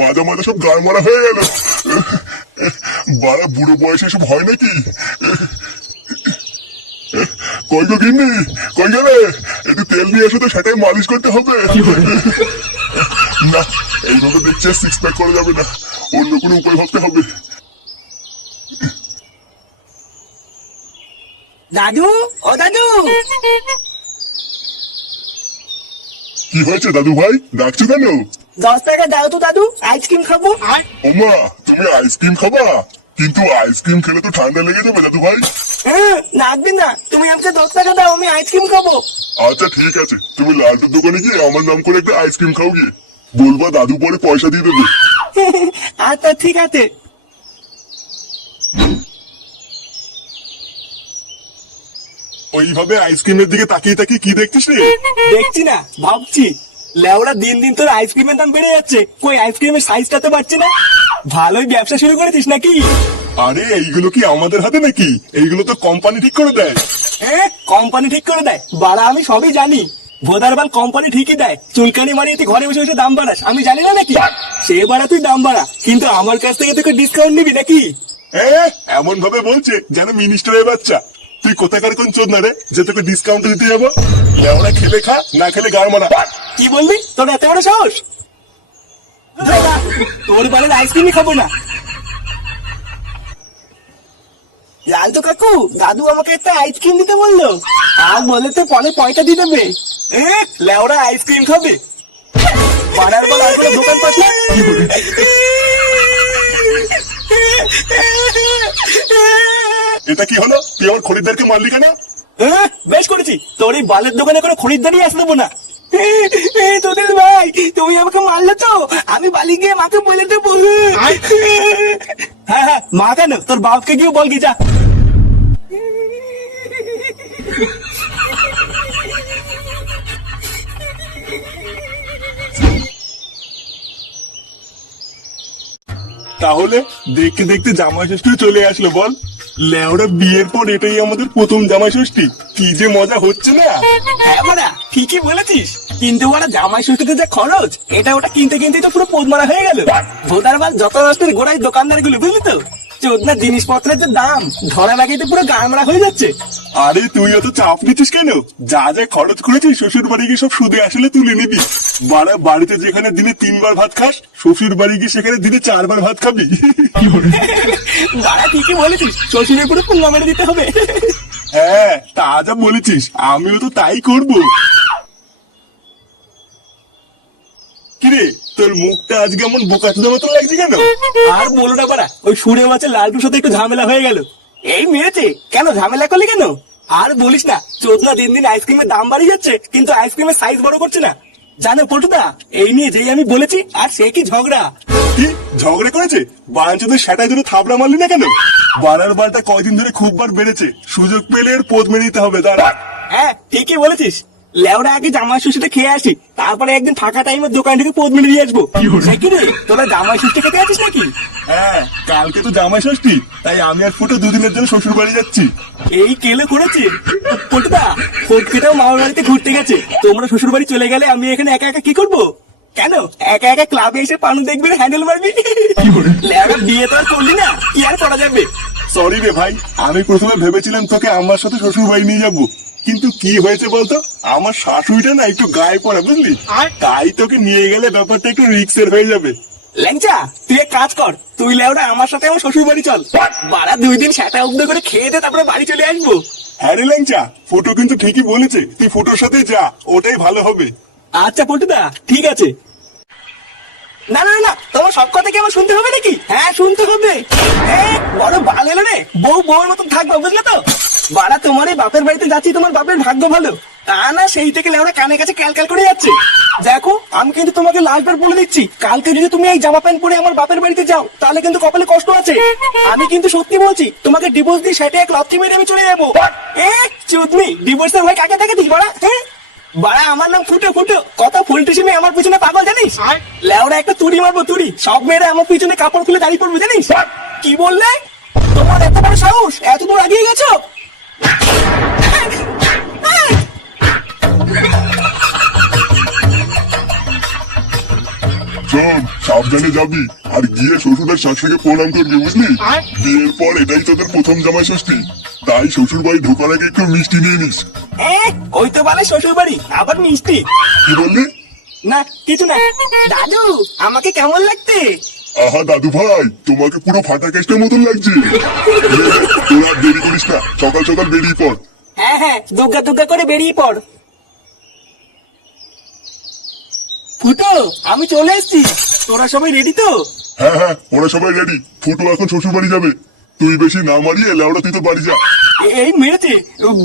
মাজা মাজা সব গাড় মারা হয়ে গেল। বাড়া বুড়ো বয়সে সব হয় নাকি? কই গো গিন্নি? কই গেলে? একটু তেল নিয়ে এসো তো সেটাই মালিশ করতে হবে। না এইভাবে দেখছি সিক্স প্যাক করা যাবে না। অন্য কোনো উপায় ভাবতে হবে। দাদু ও দাদু। কি হয়েছে দাদু ভাই? ডাকছো কেন? দশ টাকা দাও তো দাদু। আইসক্রিম খাব। ওমা তুমি আইসক্রিম খাবা? কিন্তু আইসক্রিম খেলে তো ঠান্ডা লেগে যাবে দাদু ভাই। হ্যাঁ লাগবে না। তুমি আমাকে দশ টাকা দাও আমি আইসক্রিম খাব। আচ্ছা ঠিক আছে। তুমি লালটুর দোকানে গিয়ে আমার নাম করে একটা আইসক্রিম খাও গিয়ে। বলবা দাদু পরে পয়সা দিয়ে দেবে। আচ্ছা ঠিক আছে। ওইভাবে আইসক্রিমের দিকে তাকিয়ে তাকিয়ে কি দেখছিস রে? দেখছি না ভাবছি। লেওরা দিন দিন তোর আইসক্রিমের দাম বেড়ে যাচ্ছে। কই আইসক্রিমের সাইজটা তো বাড়ছে না? ভালোই ব্যবসা শুরু করেছিস নাকি? আরে এইগুলো কি আমাদের হাতে নাকি? এইগুলো তো কোম্পানি ঠিক করে দেয়। হ্যাঁ কোম্পানি ঠিক করে দেয়। বাড়া আমি সবই জানি। ভোদারবাল কোম্পানি ঠিকই দেয়। চুলকানি মারিয়ে তুই ঘরে বসে বসে দাম বাড়াস। আমি জানি না নাকি? সে বাড়া তুই দাম বাড়া। কিন্তু আমার কাছ থেকে তোকে ডিসকাউন্ট নিবি নাকি? এমন ভাবে বলছে যেন মিনিস্টারের বাচ্চা। তুই কোথাকার কোন চোদ না রে? যে তোকে ডিসকাউন্ট দিতে যাব। লেওড়া খেলে খা না খেলে গাড় মারা। কি বলবি তোর এত বড় সাহস? তোর বাড়ির আইসক্রিমই খাব না। কাকু দাদু আমাকে একটা আইসক্রিম দিতে বলল। আর বলে তো পরে পয়সা দিয়ে দেবে। এ, লেওরা আইসক্রিম খাবে। পাড়ার পর আর কোনো দোকান পাস না? এটা কি হলো? তুই আমার খরিদ্দারকে মারলি কেন? বেশ করেছি। তোর এই বালের দোকানে কোনো খরিদ্দারই আসতে না। তুমি আমাকে মারলে তো? আমি বালি গিয়ে মাকে বলে দেবো। হ্যাঁ হ্যাঁ মা কেন? তোর বাপকে গিয়ে বল কি যা। তাহলে দেখতে দেখতে জামাই ষষ্ঠী চলে আসলো বল। লেওরা বিয়ের পর এটাই আমাদের প্রথম জামাই ষষ্ঠী। কি যে মজা হচ্ছে না। হ্যাঁ ঠিকই বলেছিস। কিন্তু ওরা জামাই ষষ্ঠীতে যে খরচ এটা ওটা কিনতে কিনতে তো পুরো পোদ মারা হয়ে গেল। ভোটার বাল যত রাষ্ট্রের গোড়ায় দোকানদারগুলো বুঝলি তো? চোদনা জিনিসপত্রের যে দাম ধরা লাগাইতে পুরো গামড়া হয়ে যাচ্ছে। আরে তুই অত চাপ নিচ্ছিস কেন? যা যা খরচ করেছিস শ্বশুর বাড়ি গিয়ে সব সুদে আসলে তুলে নিবি। বাড়া বাড়িতে যেখানে দিনে তিনবার ভাত খাস শ্বশুর বাড়ি গিয়ে সেখানে দিনে চারবার ভাত খাবি। বাড়া ঠিকই বলেছিস শ্বশুরের পুরো পুঙ্গা মেরে দিতে হবে। হ্যাঁ তা যা বলেছিস আমিও তো তাই করব। কিরে তোর মুখটা বোকা চোদা মতন লাগছে কেন? আর বলো না বাড়া ওই সুরে মাছের লালটুর সাথে একটু ঝামেলা হয়ে গেল। এই মেরেছে কেন ঝামেলা করলি কেন? আর বলিস না চোদনা দিন দিন আইসক্রিমের দাম বাড়িয়ে যাচ্ছে কিন্তু আইসক্রিমের সাইজ বড় করছে না। জানো এই নিয়ে যেই আমি বলেছি আর সে কি ঝগড়া? কি ঝগড়া করেছে? বারাঞ্চদের সেটাই ধরে থাবড়া মারলি না কেন? বাড়ার বারটা কয়দিন ধরে খুব বার বেড়েছে সুযোগ পেলে এর পোদ মেরে দিতে হবে দাঁড়া। হ্যাঁ ঠিকই বলেছিস। লেওরা আগে জামাই ষষ্ঠীটা খেয়ে আসি তারপরে একদিন ফাঁকা টাইমে দোকান থেকে দিয়ে আসব। রে তোরা জামাই ষষ্ঠী খেতে আছিস নাকি? হ্যাঁ কালকে তো জামাই ষষ্ঠী তাই আমি আর ফুটো দুদিনের জন্য শ্বশুর বাড়ি যাচ্ছি। এই কেলে করেছে? ফটকেটাও মামার বাড়িতে ঘুরতে গেছে। তোমরা শ্বশুর বাড়ি চলে গেলে আমি এখানে একা একা কি করব? কেন? একা একা ক্লাবে এসে পানু দেখবি হ্যান্ডেল মারবি? লেওরা বিয়ে তো আর করলি না কি আর করা যাবে? সরি রে ভাই আমি প্রথমে ভেবেছিলাম তোকে আমার সাথে শ্বশুর বাড়ি নিয়ে যাব। কিন্তু কি হয়েছে বলতো? আমার শাশুড়িটা না একটু গায়ে পড়ে বুঝলি? আর? তাই তোকে নিয়ে গেলে ব্যাপারটা একটু রিক্সের হয়ে যাবে। ল্যাংচা তুই এক কাজ কর তুই লেওরা আমার সাথে আমার শ্বশুর বাড়ি চল বাড়া দুই দিন সেটা করে খেয়ে দে তারপরে বাড়ি চলে আসব। হ্যাঁ রে ল্যাংচা ফুটো কিন্তু ঠিকই বলেছে তুই ফুটোর সাথে যা ওটাই ভালো হবে। আচ্ছা পটুদা ঠিক আছে। না না না তোমার সব কথা কি আমার শুনতে হবে নাকি? হ্যাঁ শুনতে হবে। বড় বাল এলো রে বউ বউর মতন থাকব বুঝলে তো? বাড়া তোমার এই বাপের বাড়িতে যাচ্ছি তোমার বাপের ভাগ্য ভালো। তা না সেই থেকে লেওরা কানের কাছে ক্যালক্যাল করে যাচ্ছে। দেখো আমি কিন্তু তোমাকে লাস্টবার বলে দিচ্ছি। কালকে যদি তুমি এই জামা প্যান্ট পরে আমার বাপের বাড়িতে যাও তাহলে কিন্তু কপালে কষ্ট আছে। আমি কিন্তু সত্যি বলছি তোমাকে ডিভোর্স দিয়ে সেটা এক লাথি মেরে আমি চলে যাব। এ চুদমি ডিভোর্সের ভয় কাকে থাকে দিস বাড়া? হ্যাঁ বাড়া আমার নাম ফুটো ফুটো কত ফুলটিসি মেয়ে আমার পিছনে পাগল জানিস? লেওড়া একটা তুড়ি মারবো তুড়ি। সব মেয়েরা আমার পিছনে কাপড় খুলে দাঁড়িয়ে পড়ব জানিস? কি বললে? তোমার এত বড় সাহস? এত দূর আগিয়ে গেছো? সাবধানে যাবি। আর গিয়ে শ্বশুরের শাশুড়িকে প্রণাম করবি বুঝলি? বিয়ের পর এটাই তোদের প্রথম জামাই ষষ্ঠী। তাই শ্বশুর বাড়ি ঢোকার আগে একটু মিষ্টি নিয়ে নিস। ওই তো বলে শ্বশুর বাড়ি আবার মিষ্টি। কি বললি? না কিছু না। দাদু আমাকে কেমন লাগতে আহা দাদু ভাই তোমাকে পুরো ফাটা কেস্টের মতন লাগছে। তোরা আর দেরি করিস না সকাল সকাল বেরিয়ে পড়। হ্যাঁ হ্যাঁ দুগ্গা দুগ্গা করে বেরিয়ে পড়। ফুটো আমি চলে এসেছি। তোরা সবাই রেডি তো? হ্যাঁ হ্যাঁ ওরা সবাই রেডি ফুটু এখন শ্বশুর বাড়ি যাবে। তুই বেশি না মারিয়ে লেওড়া তুই তো বাড়ি যা। এই মেরেছে।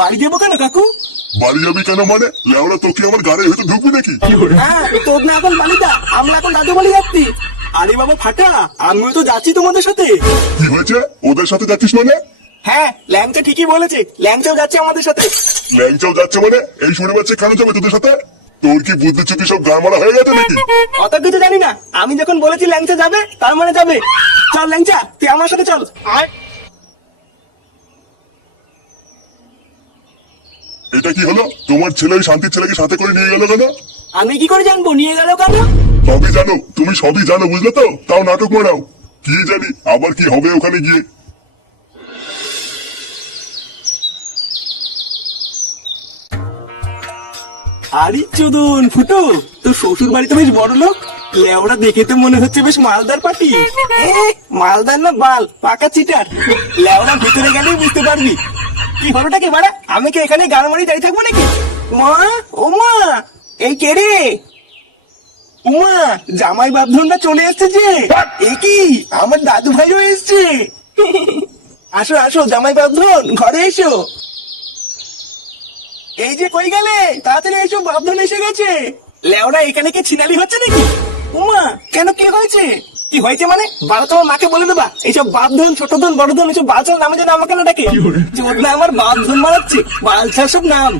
বাড়ি যাব কেন কাকু? বাড়ি যাবি কেন মানে? লেওড়া তোকে আমার গাড়ি হয়তো ঢুকবি নাকি? হ্যাঁ তোর না এখন বালিদা আমরা এখন দাদু বাড়ি যাচ্ছি। আরে বাবা ফাটা আমিও তো যাচ্ছি তোমাদের সাথে। কি হয়েছে? ওদের সাথে যাচ্ছিস মানে? হ্যাঁ ল্যাংচা ঠিকই বলেছে। ল্যাংচাও যাচ্ছে আমাদের সাথে। ল্যাংচাও যাচ্ছে মানে? এই শুনে বাচ্চা কেন যাবে তোদের সাথে? তোর কি বুদ্ধি সব মারা হয়ে গেছে নাকি? অত কিছু জানি না। আমি যখন বলেছি ল্যাংচা যাবে তার মানে যাবে। চল ল্যাংচা তুই আমার সাথে চল। এটা কি হলো? তোমার ছেলে ওই শান্তির ছেলেকে সাথে করে নিয়ে গেল কেন? আমি কি করে জানব? নিয়ে গেল কেন? সবই জানো তুমি সবই জানো বুঝলে তো? তাও নাটক মারাও কি জানি আবার কি হবে ওখানে গিয়ে? আরে চুদুন, ফুটো, তোর শ্বশুর বাড়িতে বেশ বড় লোক। লেওরা দেখে তো মনে হচ্ছে বেশ মালদার পাটি মালদার না বাল, পাকা চিটার। লেওরা ভিতরে গেলেই বুঝতে পারবি। কি হলোটা কি, বাড়া? আমি কি এখানে গান মারি দাঁড়িয়ে থাকব নাকি? মা, ও মা, এই কে রে? উমা, জামাই বাপধনটা চলে এসছে যে। এ কি, আমার দাদু ভাইও এসছে। আসো আসো, জামাই বাপধন, ঘরে এসো। এই যে কই গেলে? তাড়াতাড়ি এসো বাপধন এসে গেছে। লেওরা এখানে কি ছিনালি হচ্ছে নাকি? উমা কেন কি হয়েছে? কি হয়েছে মানে? বাবা তোমার মাকে বলে দেবা। এইসব বাপধন ছোট ধন বড় ধন এইসব বালছার নামে যেন আমাকে না ডাকে। না আমার বাপধন মারাচ্ছে বালছার সব নাম।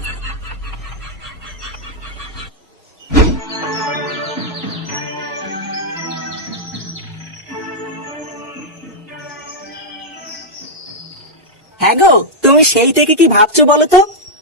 হ্যাঁ গো তুমি সেই থেকে কি ভাবছ বলো তো?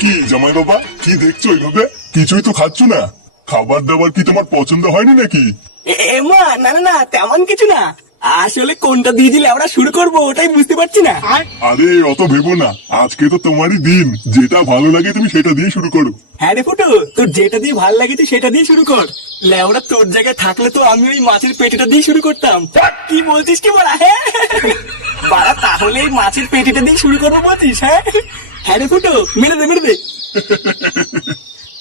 কি জামাই বাবা কি দেখছ এইভাবে কিছুই তো খাচ্ছ না। খাবার দাবার কি তোমার পছন্দ হয়নি নাকি? এমা না না না তেমন কিছু না। আসলে কোনটা দিয়ে দিলে আমরা শুরু করব ওটাই বুঝতে পারছি না। আরে অত ভেবো না। আজকে তো তোমারই দিন। যেটা ভালো লাগে তুমি সেটা দিয়ে শুরু করো। হ্যাঁ রে ফুটো তোর যেটা দিয়ে ভালো লাগে তুই সেটা দিয়ে শুরু কর। লেওরা তোর জায়গায় থাকলে তো আমি ওই মাছের পেটিটা দিয়ে শুরু করতাম। কি বলছিস কি বলা হ্যাঁ? বাড়া তাহলে এই মাছের পেটিটা দিয়ে শুরু করব বলছিস হ্যাঁ? হ্যাঁ রে ফুটো মেরে দে মেরে দে।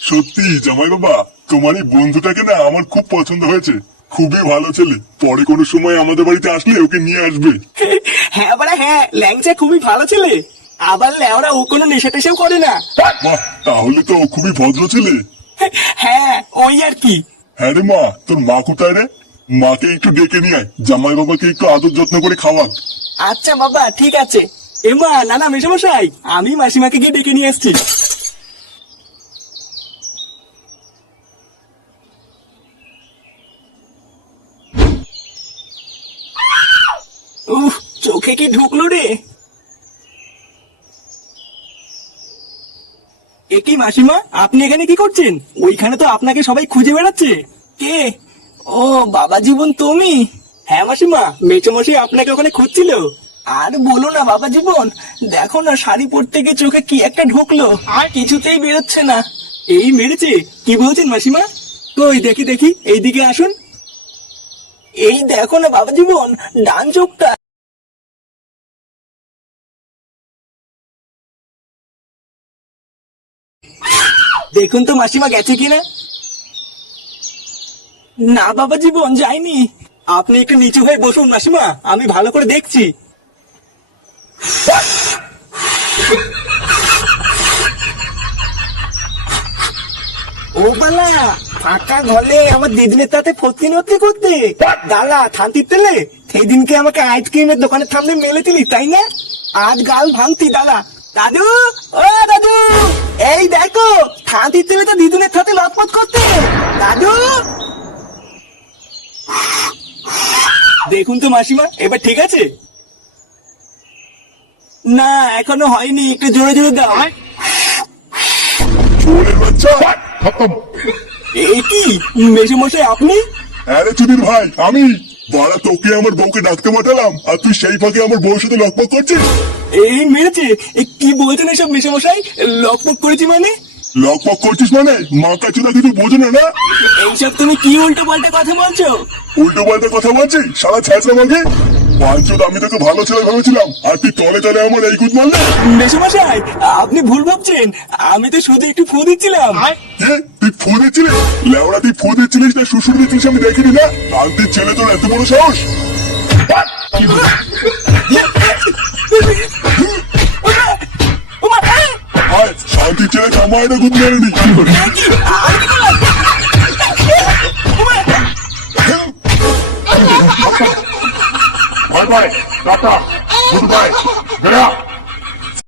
সত্যি জামাই বাবা তোমার এই বন্ধুটাকে না আমার খুব পছন্দ হয়েছে। খুবই ভালো ছেলে। পরে কোনো সময় আমাদের বাড়িতে আসলে ওকে নিয়ে আসবে। হ্যাঁ বাড়া হ্যাঁ ল্যাংচা খুবই ভালো ছেলে। আবার লেওরা ও কোনো নেশা টেশাও করে না। বাহ তাহলে তো ও খুবই ভদ্র ছেলে। হ্যাঁ ওই আর কি। হ্যাঁ রে মা তোর মা কোথায় রে? মাকে একটু ডেকে নিয়ে আয়। জামাই বাবাকে একটু আদর যত্ন করে খাওয়াক। আচ্ছা বাবা ঠিক আছে। এমা না না মেশামশাই, আমি মাসিমাকে গিয়ে ডেকে নিয়ে আসছি। চোখে কি ঢুকলো রে? এ কি মাসিমা, আপনি এখানে কি করছেন? ওইখানে তো আপনাকে সবাই খুঁজে বেড়াচ্ছে। কে? ও, বাবা জীবন তুমি। হ্যাঁ মাসিমা, মেচোমশাই আপনাকে ওখানে খুঁজছিল। আর বলো না বাবা জীবন। দেখো না শাড়ি পরতে গিয়ে চোখে কি একটা ঢুকলো। আর কিছুতেই বেরোচ্ছে না। এই মেরেছে? কি বলছেন মাসিমা? কই দেখি দেখি এইদিকে আসুন। এই দেখো না বাবা জীবন ডান চোখটা। দেখুন তো মাসিমা গেছে কিনা। না বাবা জীবন যাইনি। আপনি একটু নিচু হয়ে বসুন মাসিমা আমি ভালো করে দেখছি। ও পালা ফাঁকা ঘরে আমার দিদিনের তাতে ফতি নতি করতে। দাদা, থানতির তেলে? সেই দিনকে আমাকে আইসক্রিমের দোকানের সামনে মেলেছিলি তাই না? আজ গাল ভাঙতি দালা দাদু, ও দাদু, এই দেখো, থানতির তেলে তো দিদুনের সাথে লটপট করতে। দাদু। দেখুন তো মাসিমা, এবার ঠিক আছে? না এখনও হয়নি একটু জোরে জোরে দাও। চোরের বাচ্চা। এই কি? মেসে মশাই আপনি? আরে চুদির ভাই আমি। বাড়া তোকে আমার বউকে ডাকতে পাঠালাম আর তুই সেই ফাঁকে আমার বউর সাথে লকপক করছিস? এই মেরেছে? এ কি বলছেন এসব মেসে মশাই লকপক করেছি মানে? লকপক করছিস মানে? মাকা চুদা কিছু বোঝো না না? এইসব তুমি কি উল্টো পাল্টা কথা বলছো? উল্টো পাল্টা কথা বলছিস? সারা ছ্যাঁচড়া মাগে বাঞ্চোদ আমি তোকে ভালো ছেলে ভেবেছিলাম। আর তুই তলে তলে আমার এই কুদ মারলে। আপনি ভুল ভাবছেন। আমি তো শুধু একটু ফু দিচ্ছিলাম। তুই ফু দিচ্ছিলিস? লেওড়া তুই ফু দিচ্ছিলিস না শ্বশুর দিচ্ছিলিস আমি দেখিনি না। শান্তির ছেলে তোর এত বড় সাহস? শান্তির ছেলে কামায় না গুদ মেরে নি। Bye tata good bye Gaya